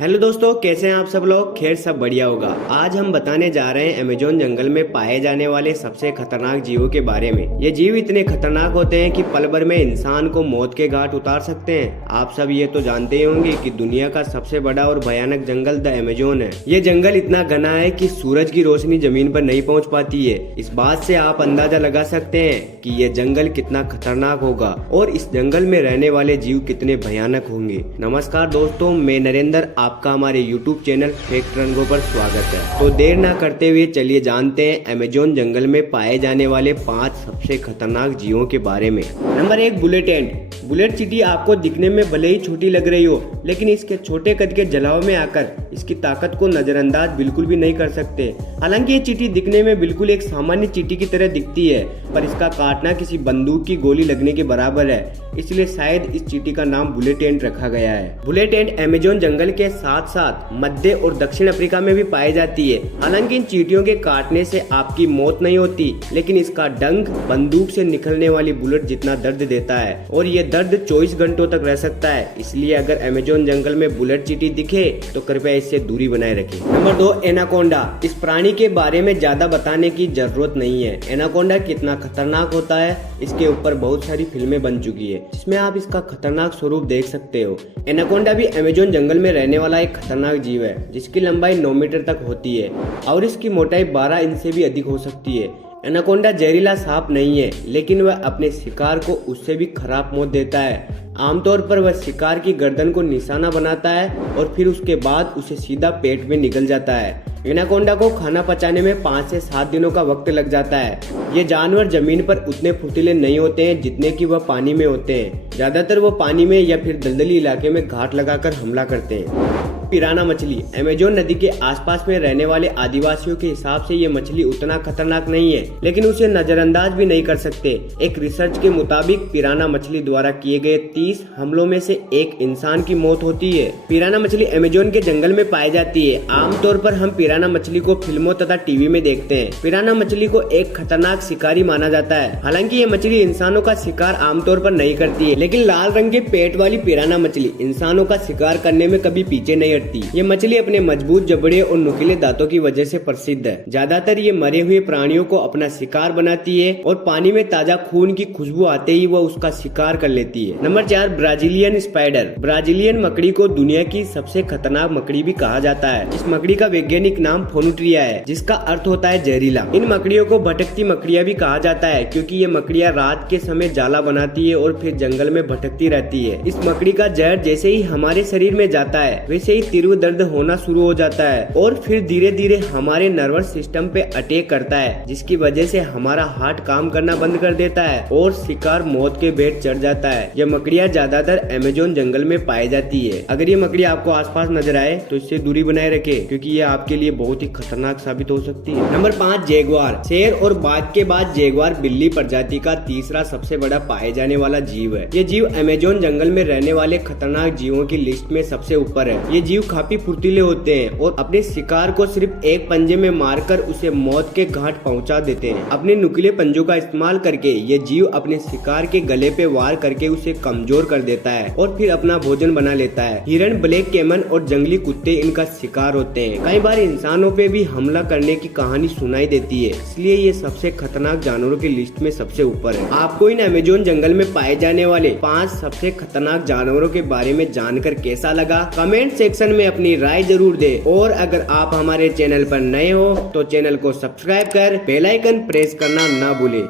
Hello दोस्तों, कैसे हैं आप सब लोग। खैर सब बढ़िया होगा। आज हम बताने जा रहे हैं अमेजोन जंगल में पाए जाने वाले सबसे खतरनाक जीवों के बारे में। ये जीव इतने खतरनाक होते हैं कि पल भर में इंसान को मौत के घाट उतार सकते हैं। आप सब ये तो जानते ही होंगे कि दुनिया का सबसे बड़ा और भयानक जंगल द अमेजोन है। ये जंगल इतना घना है कि सूरज की रोशनी जमीन पर नहीं पहुँच पाती है। इस बात से आप अंदाजा लगा सकते हैं कि ये जंगल कितना खतरनाक होगा और इस जंगल में रहने वाले जीव कितने भयानक होंगे। नमस्कार दोस्तों, मैं नरेंद्र आपका हमारे YouTube चैनल फैक्ट रंगों पर स्वागत है। तो देर ना करते हुए चलिए जानते हैं अमेजोन जंगल में पाए जाने वाले 5 सबसे खतरनाक जीवों के बारे में। नंबर 1, बुलेट एंट। बुलेट चींटी आपको दिखने में भले ही छोटी लग रही हो, लेकिन इसके छोटे कद के जलाव में आकर इसकी ताकत को नजरअंदाज बिल्कुल भी नहीं कर सकते। हालांकि ये चींटी दिखने में बिल्कुल एक सामान्य चींटी की तरह दिखती है, पर इसका काटना किसी बंदूक की गोली लगने के बराबर है। इसलिए शायद इस चींटी का नाम बुलेट एंट रखा गया है। बुलेट एंट अमेजोन जंगल के साथ साथ मध्य और दक्षिण अफ्रीका में भी पाई जाती है। हालांकि इन चींटियों के काटने से आपकी मौत नहीं होती, लेकिन इसका डंक बंदूक से निकलने वाली बुलेट जितना दर्द देता है और ये दर्द 24 घंटों तक रह सकता है। इसलिए अगर अमेजोन जंगल में बुलेट चींटी दिखे तो कृपया इससे दूरी बनाए रखें। Number 2, anaconda. इस प्राणी के बारे में ज्यादा बताने की जरूरत नहीं है। एनाकोंडा कितना खतरनाक होता है इसके ऊपर बहुत सारी फिल्में बन चुकी है, जिसमें आप इसका खतरनाक स्वरूप देख सकते हो। एनाकोंडा भी अमेजोन जंगल में रहने वाला एक खतरनाक जीव है, जिसकी लंबाई 9 मीटर तक होती है और इसकी मोटाई 12 इंच से भी अधिक हो सकती है। एनाकोंडा जहरीला सांप नहीं है, लेकिन वह अपने शिकार को उससे भी खराब मौत देता है। आमतौर पर वह शिकार की गर्दन को निशाना बनाता है और फिर उसके बाद उसे सीधा पेट में निगल जाता है। एनाकोंडा को खाना पचाने में 5 से 7 दिनों का वक्त लग जाता है। ये जानवर जमीन पर उतने फुर्तीले नहीं होते हैं जितने कि वह पानी में होते हैं। ज्यादातर वो पानी में या फिर दलदली इलाके में घाट लगाकर हमला करते हैं। पिराना मछली। अमेजोन नदी के आसपास में रहने वाले आदिवासियों के हिसाब से ये मछली उतना खतरनाक नहीं है, लेकिन उसे नजरअंदाज भी नहीं कर सकते। एक रिसर्च के मुताबिक पिराना मछली द्वारा किए गए 30 हमलों में से एक इंसान की मौत होती है। पिराना मछली अमेजोन के जंगल में पाई जाती है। आमतौर पर हम पिराना मछली को फिल्मों तथा टीवी में देखते हैं। पिराना मछली को एक खतरनाक शिकारी माना जाता है। हालांकि ये मछली इंसानों का शिकार आमतौर पर नहीं करती है, लेकिन लाल रंग के पेट वाली पिराना मछली इंसानों का शिकार करने में कभी पीछे नहीं। ये मछली अपने मजबूत जबड़े और नुकीले दांतों की वजह से प्रसिद्ध है। ज्यादातर ये मरे हुए प्राणियों को अपना शिकार बनाती है और पानी में ताजा खून की खुशबू आते ही वह उसका शिकार कर लेती है। Number 4, Brazilian spider. ब्राजीलियन मकड़ी को दुनिया की सबसे खतरनाक मकड़ी भी कहा जाता है। इस मकड़ी का वैज्ञानिक नाम फोनुट्रिया है, जिसका अर्थ होता है जहरीला। इन मकड़ियों को भटकती मकड़ियाँ भी कहा जाता है, क्योंकि ये मकड़ियाँ रात के समय जाला बनाती है और फिर जंगल में भटकती रहती है। इस मकड़ी का जहर जैसे ही हमारे शरीर में जाता है, वैसे ही तीव्र दर्द होना शुरू हो जाता है और फिर धीरे धीरे हमारे नर्वस सिस्टम पे अटैक करता है, जिसकी वजह से हमारा हार्ट काम करना बंद कर देता है और शिकार मौत के भेंट चढ़ जाता है। यह मकड़ियाँ ज्यादातर अमेजोन जंगल में पाई जाती है। अगर ये मकड़ी आपको आसपास नजर आए तो इससे दूरी बनाए रखे, क्योंकि ये आपके लिए बहुत ही खतरनाक साबित हो सकती है। Number 5, Jaguar. शेर और बाघ के बाद जैगुआर बिल्ली प्रजाति का तीसरा सबसे बड़ा पाए जाने वाला जीव है। ये जीव अमेजोन जंगल में रहने वाले खतरनाक जीवों की लिस्ट में सबसे ऊपर है। ये जीव काफी फुर्तीले होते हैं और अपने शिकार को सिर्फ एक पंजे में मारकर उसे मौत के घाट पहुंचा देते हैं। अपने नुकीले पंजों का इस्तेमाल करके ये जीव अपने शिकार के गले पे वार करके उसे कमजोर कर देता है और फिर अपना भोजन बना लेता है। हिरण, ब्लैक कैमन और जंगली कुत्ते इनका शिकार होते हैं। कई बार इंसानों पे भी हमला करने की कहानी सुनाई देती है, इसलिए ये सबसे खतरनाक जानवरों की लिस्ट में सबसे ऊपर है। आपको इन अमेजोन जंगल में पाए जाने वाले 5 सबसे खतरनाक जानवरों के बारे में जानकर कैसा लगा, कमेंट सेक्शन में अपनी राय जरूर दे। और अगर आप हमारे चैनल पर नए हो तो चैनल को सब्सक्राइब कर बेल आइकन प्रेस करना ना भूले।